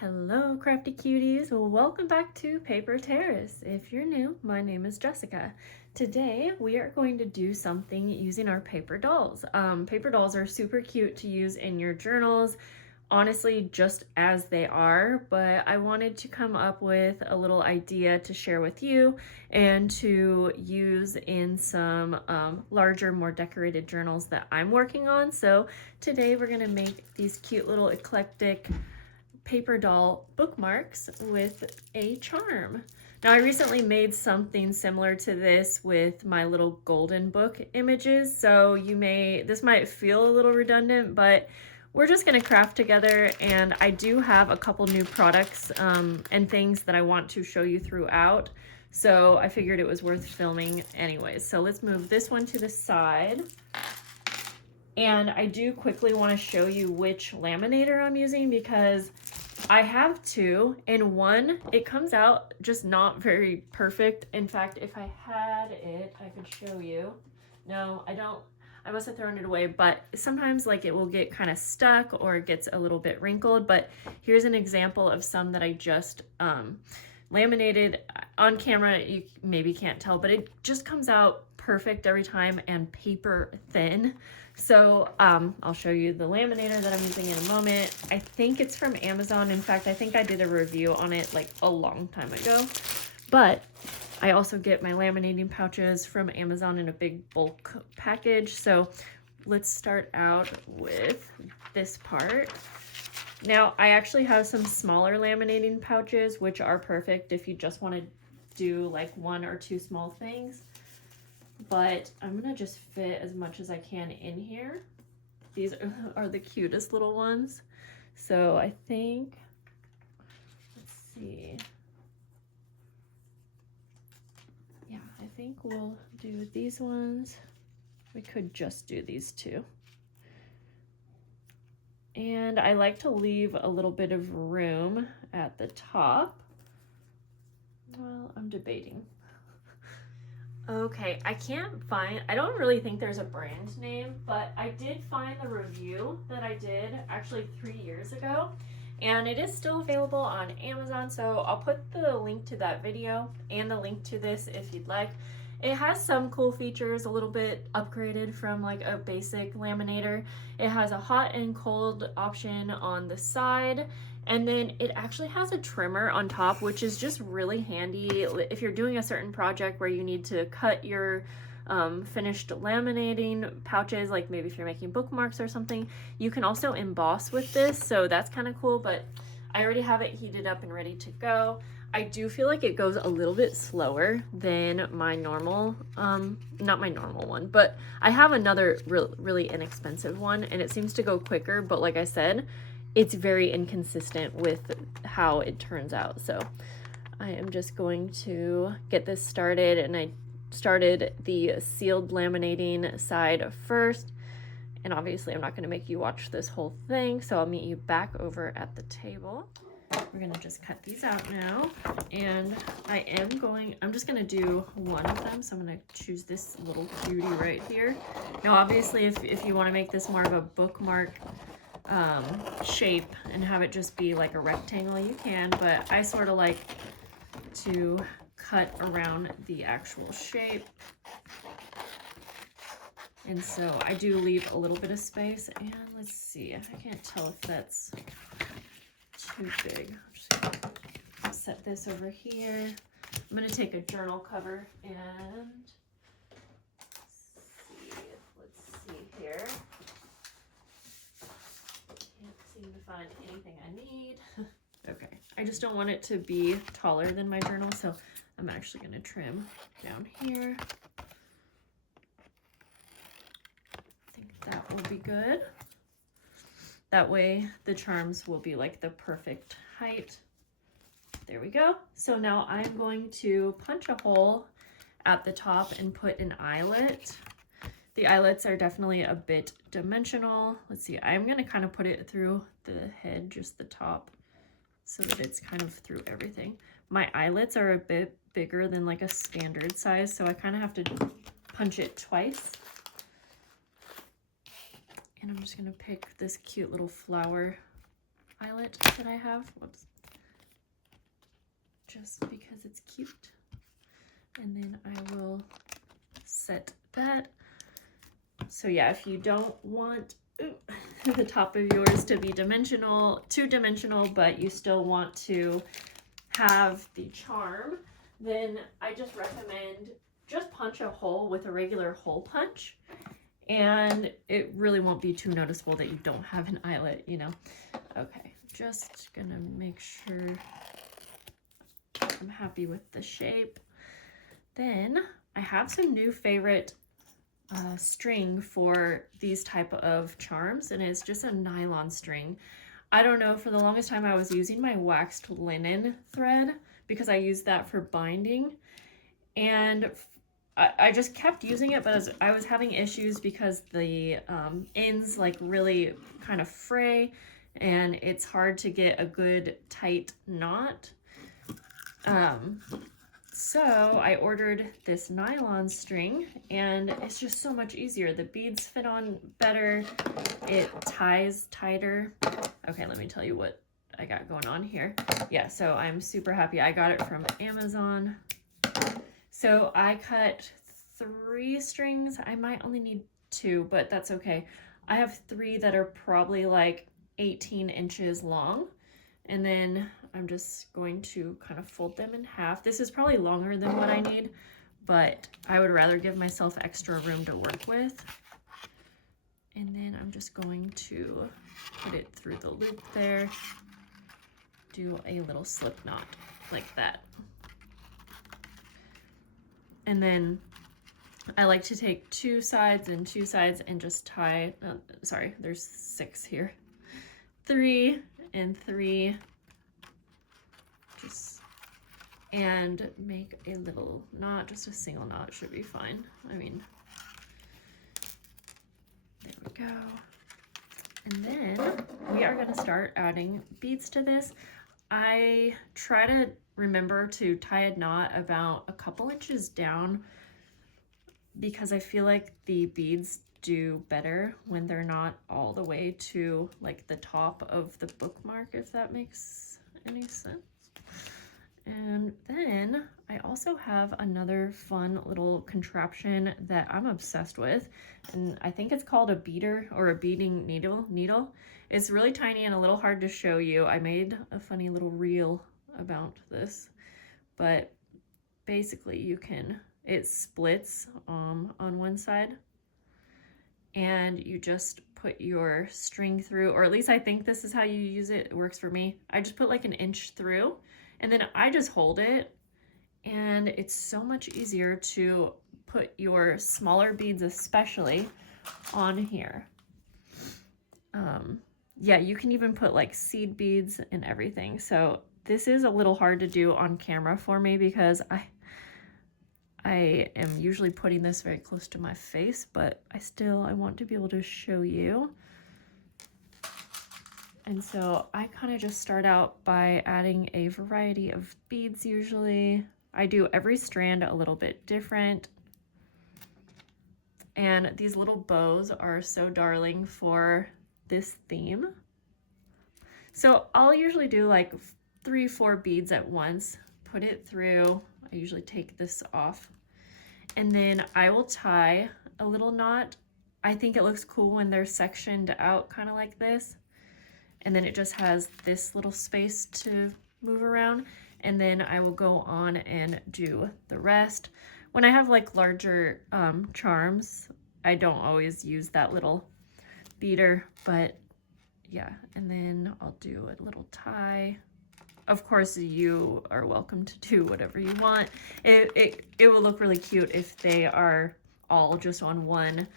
Hello, crafty cuties. Welcome back to Paper Terrace. If you're new, my name is Jessica. Today, we are going to do something using our paper dolls. Paper dolls are super cute to use in your journals, honestly, just as they are, but I wanted to come up with a little idea to share with you and to use in some larger, more decorated journals that I'm working on. So today, we're gonna make these cute little eclectic paper doll bookmarks with a charm. Now I recently made something similar to this with my little golden book images, so this might feel a little redundant, but we're just gonna craft together, and I do have a couple new products and things that I want to show you throughout, so I figured it was worth filming anyways. So let's move this one to the side. And I do quickly want to show you which laminator I'm using because I have two, and one, it comes out just not very perfect. In fact, if I had it, I could show you. No, I don't. I must have thrown it away, but sometimes like it will get kind of stuck or it gets a little bit wrinkled. But here's an example of some that I just laminated on camera. You maybe can't tell, but it just comes out perfect every time and paper thin. So I'll show you the laminator that I'm using in a moment. I think it's from Amazon. In fact, I think I did a review on it like a long time ago. But I also get my laminating pouches from Amazon in a big bulk package. So let's start out with this part. Now, I actually have some smaller laminating pouches, which are perfect if you just want to do like one or two small things. But I'm gonna just fit as much as I can in here. These are the cutest little ones. So I think, let's see. Yeah, I think we'll do these ones. We could just do these two. And I like to leave a little bit of room at the top. Well, I'm debating. Okay, I don't really think there's a brand name, but I did find the review that I did actually 3 years ago, and it is still available on Amazon, so I'll put the link to that video and the link to this if you'd like. It has some cool features, a little bit upgraded from like a basic laminator. It has a hot and cold option on the side, and then it actually has a trimmer on top, which is just really handy if you're doing a certain project where you need to cut your finished laminating pouches, like maybe if you're making bookmarks or something. You can also emboss with this, so that's kind of cool, but I already have it heated up and ready to go. I do feel like it goes a little bit slower than my normal, not my normal one, but I have another really inexpensive one, and it seems to go quicker, but like I said, it's very inconsistent with how it turns out. So I am just going to get this started, and I started the sealed laminating side first. And obviously I'm not going to make you watch this whole thing, so I'll meet you back over at the table. We're going to just cut these out now, and I'm just going to do one of them. So I'm going to choose this little cutie right here. Now obviously if you want to make this more of a bookmark shape and have it just be like a rectangle, you can, but I sort of like to cut around the actual shape, and so I do leave a little bit of space. And let's see, I can't tell if that's too big. I'm just gonna set this over here. I'm gonna take a journal cover and let's see here. To find anything I need. Okay, I just don't want it to be taller than my journal, so I'm actually going to trim down here. I think that will be good. That way the charms will be like the perfect height. There we go. So now I'm going to punch a hole at the top and put an eyelet. The eyelets are definitely a bit dimensional. Let's see, I'm gonna kind of put it through the head, just the top, so that it's kind of through everything. My eyelets are a bit bigger than like a standard size, so I kind of have to punch it twice. And I'm just gonna pick this cute little flower eyelet that I have. Whoops. Just because it's cute. And then I will set that. So yeah, if you don't want the top of yours to be two-dimensional, but you still want to have the charm, then I just recommend just punch a hole with a regular hole punch, and it really won't be too noticeable that you don't have an eyelet, you know. Okay, just gonna make sure I'm happy with the shape. Then I have some new favorite string for these type of charms, and it's just a nylon string. I don't know, for the longest time I was using my waxed linen thread because I used that for binding, and I just kept using it, but I was having issues because the ends like really kind of fray, and it's hard to get a good tight knot. So I ordered this nylon string, and it's just so much easier. The beads fit on better, it ties tighter. Okay, let me tell you what I got going on here. Yeah, so I'm super happy. I got it from Amazon. So I cut 3 strings. I might only need 2, but that's okay. I have 3 that are probably like 18 inches long. And then I'm just going to kind of fold them in half. This is probably longer than what I need, but I would rather give myself extra room to work with. And then I'm just going to put it through the loop there, do a little slip knot like that. And then I like to take 2 sides and 2 sides and just tie, sorry, there's 6 here. 3 and 3, just, and make a little knot, just a single knot should be fine. I mean, there we go. And then we are going to start adding beads to this. I try to remember to tie a knot about a couple inches down because I feel like the beads do better when they're not all the way to like the top of the bookmark, if that makes any sense. And then I also have another fun little contraption that I'm obsessed with, and I think it's called a beater or a beading needle. It's really tiny and a little hard to show you. I made a funny little reel about this, but basically it splits on one side, and you just put your string through, or at least I think this is how you use it. It works for me. I just put like an inch through, and then I just hold it, and it's so much easier to put your smaller beads especially on here. Yeah, you can even put like seed beads and everything. So this is a little hard to do on camera for me because I am usually putting this very close to my face, but I want to be able to show you. And so I kind of just start out by adding a variety of beads usually. I do every strand a little bit different. And these little bows are so darling for this theme. So I'll usually do like 3-4 beads at once, put it through. I usually take this off, and then I will tie a little knot. I think it looks cool when they're sectioned out kind of like this, and then it just has this little space to move around, and then I will go on and do the rest. When I have like larger charms, I don't always use that little beater, but yeah, and then I'll do a little tie. Of course, you are welcome to do whatever you want. It will look really cute if they are all just on one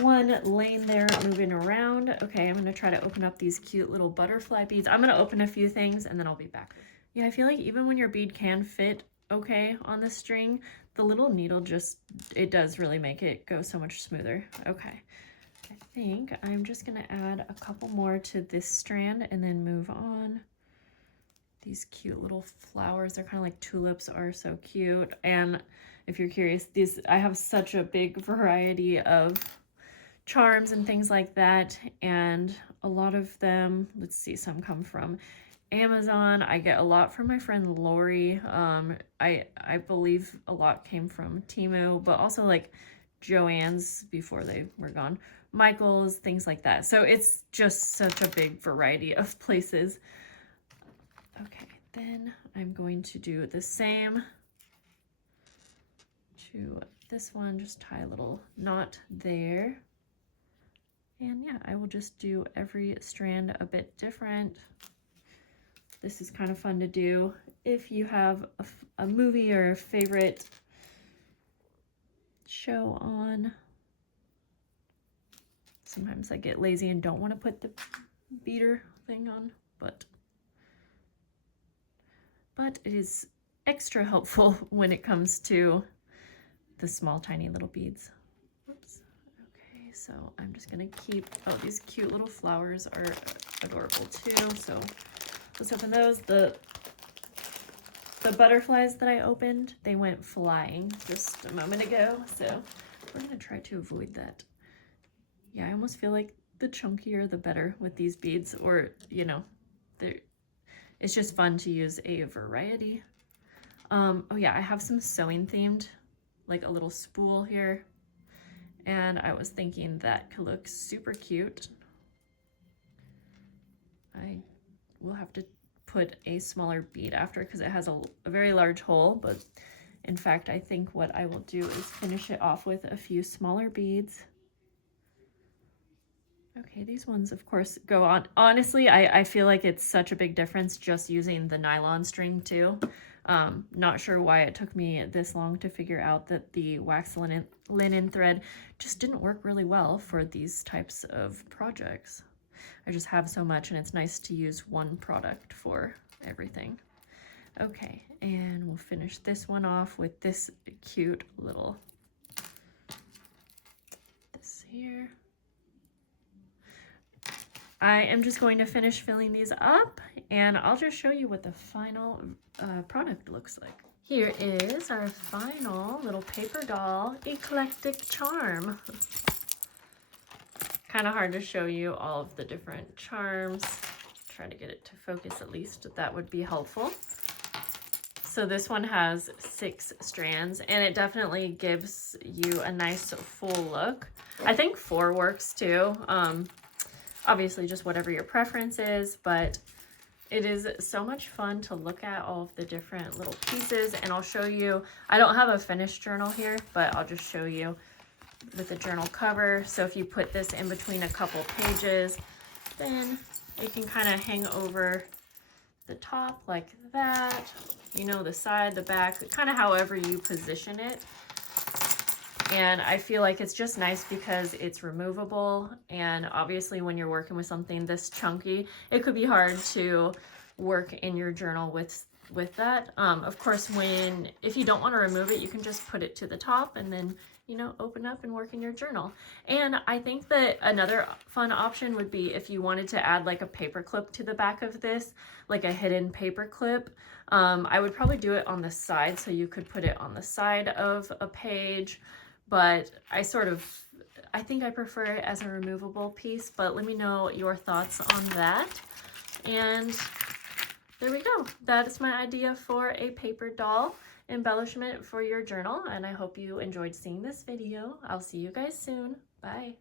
lane there moving around. Okay, I'm gonna try to open up these cute little butterfly beads. I'm gonna open a few things and then I'll be back. Yeah, I feel like even when your bead can fit okay on the string, the little needle it does really make it go so much smoother. Okay, I think I'm just gonna add a couple more to this strand and then move on. These cute little flowers, they're kind of like tulips, are so cute. And if you're curious, I have such a big variety of charms and things like that, and a lot of them, let's see, some come from Amazon. I get a lot from my friend Lori. I believe a lot came from Temu, but also like Joann's before they were gone, Michael's, things like that. So it's just such a big variety of places. Okay, then I'm going to do the same to this one, just tie a little knot there. And yeah, I will just do every strand a bit different. This is kind of fun to do if you have a movie or a favorite show on. Sometimes I get lazy and don't want to put the beater thing on, but it is extra helpful when it comes to the small tiny little beads. Whoops. Okay, so I'm just gonna keep, oh, these cute little flowers are adorable too, so let's open those. The butterflies that I opened, they went flying just a moment ago, so we're gonna try to avoid that. Yeah, I almost feel like the chunkier the better with these beads, or, you know, it's just fun to use a variety. Oh yeah, I have some sewing themed, like a little spool here, and I was thinking that could look super cute. I will have to put a smaller bead after because it has a very large hole, but in fact I think what I will do is finish it off with a few smaller beads. Okay, these ones of course go on. Honestly, I feel like it's such a big difference just using the nylon string too. Not sure why it took me this long to figure out that the wax linen thread just didn't work really well for these types of projects. I just have so much and it's nice to use one product for everything. Okay, and we'll finish this one off with this cute little, this here. I am just going to finish filling these up and I'll just show you what the final product looks like. Here is our final little paper doll eclectic charm. Kind of hard to show you all of the different charms. Try to get it to focus at least, that would be helpful. So this one has 6 strands and it definitely gives you a nice full look. I think 4 works too. Obviously just whatever your preference is, but it is so much fun to look at all of the different little pieces, and I'll show you, I don't have a finished journal here, but I'll just show you with the journal cover. So if you put this in between a couple pages, then it can kind of hang over the top like that, you know, the side, the back, kind of however you position it. And I feel like it's just nice because it's removable, and obviously when you're working with something this chunky, it could be hard to work in your journal with that. Of course, if you don't want to remove it, you can just put it to the top and then, you know, open up and work in your journal. And I think that another fun option would be if you wanted to add like a paper clip to the back of this, like a hidden paper clip. I would probably do it on the side, so you could put it on the side of a page. But I think I prefer it as a removable piece, but let me know your thoughts on that. And there we go. That is my idea for a paper doll embellishment for your journal, and I hope you enjoyed seeing this video. I'll see you guys soon. Bye.